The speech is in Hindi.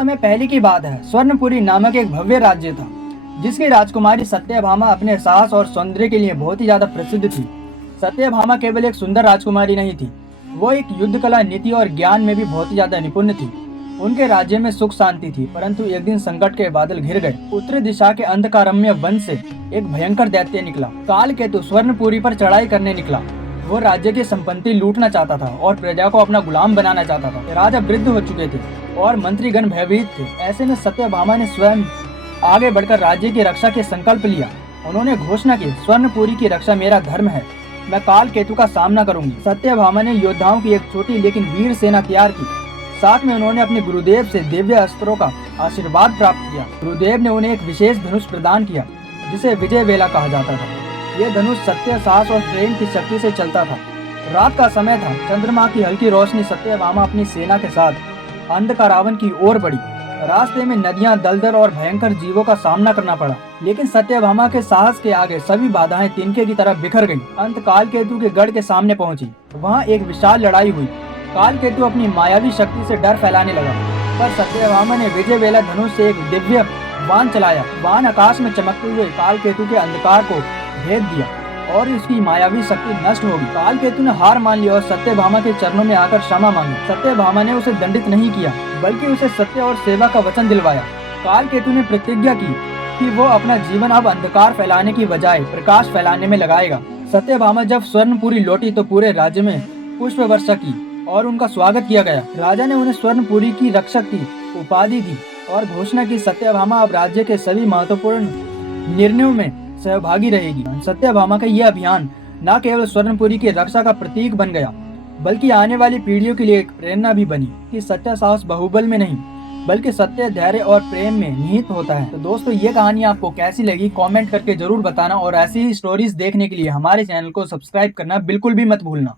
समय पहले की बात है। स्वर्णपुरी नामक एक भव्य राज्य था, जिसकी राजकुमारी सत्यभामा अपने साहस और सौंदर्य के लिए बहुत ही ज्यादा प्रसिद्ध थी। सत्यभामा केवल एक सुंदर राजकुमारी नहीं थी, वो एक युद्ध कला, नीति और ज्ञान में भी बहुत ही ज्यादा निपुण थी। उनके राज्य में सुख शांति थी, परंतु एक दिन संकट के बादल घिर गए। उत्तरी दिशा के अंधकारमय वन से एक भयंकर दैत्य निकला। कालकेतु स्वर्णपुरी पर चढ़ाई करने निकला। वो राज्य की संपत्ति लूटना चाहता था और प्रजा को अपना गुलाम बनाना चाहता था। राजा वृद्ध हो चुके थे और मंत्रीगण भयभीत थे। ऐसे में सत्यभामा ने स्वयं आगे बढ़कर राज्य की रक्षा के संकल्प लिया। उन्होंने घोषणा की, स्वर्णपुरी की रक्षा मेरा धर्म है, मैं कालकेतु का सामना करूंगी। सत्यभामा ने योद्धाओं की एक छोटी लेकिन वीर सेना तैयार की। साथ में उन्होंने अपने गुरुदेव से दिव्य अस्त्रों का आशीर्वाद प्राप्त किया। गुरुदेव ने उन्हें एक विशेष धनुष प्रदान किया, जिसे विजय वेला कहा जाता था। यह धनुष सत्य, साहस और प्रेम की शक्ति से चलता था। रात का समय था। चंद्रमा की हल्की रोशनी सत्यभामा अपनी सेना के साथ अंधकारावन की ओर बढ़ी। रास्ते में नदियां, दलदल और भयंकर जीवों का सामना करना पड़ा, लेकिन सत्यभामा के साहस के आगे सभी बाधाएं तिनके की तरफ बिखर गईं। अंत कालकेतु के गढ़ के सामने पहुंची। वहां एक विशाल लड़ाई हुई। कालकेतु अपनी मायावी शक्ति से डर फैलाने लगा, पर सत्यभामा ने विजय वेला धनुष से एक दिव्य बाण चलाया। बाण आकाश में चमकते हुए कालकेतु के अंधकार को भेद दिया और उसकी मायावी शक्ति नष्ट हो गई। कालकेतु ने हार मान ली और सत्यभामा के चरणों में आकर क्षमा मांगी। सत्यभामा ने उसे दंडित नहीं किया, बल्कि उसे सत्य और सेवा का वचन दिलवाया। कालकेतु ने प्रतिज्ञा की कि वो अपना जीवन अब अंधकार फैलाने की बजाय प्रकाश फैलाने में लगाएगा। सत्यभामा जब स्वर्णपुरी लौटी तो पूरे राज्य में पुष्प वर्षा की और उनका स्वागत किया गया। राजा ने उन्हें स्वर्णपुरी की रक्षक की उपाधि दी और घोषणा की, सत्यभामा अब राज्य के सभी महत्वपूर्ण निर्णयों में सहभागी रहेगी। सत्यभामा का यह अभियान न केवल स्वर्णपुरी की रक्षा का प्रतीक बन गया, बल्कि आने वाली पीढ़ियों के लिए एक प्रेरणा भी बनी कि सच्चा साहस बाहुबल में नहीं, बल्कि सत्य, धैर्य और प्रेम में निहित होता है। तो दोस्तों, ये कहानी आपको कैसी लगी कमेंट करके जरूर बताना और ऐसी ही स्टोरीज देखने के लिए हमारे चैनल को सब्सक्राइब करना बिल्कुल भी मत भूलना।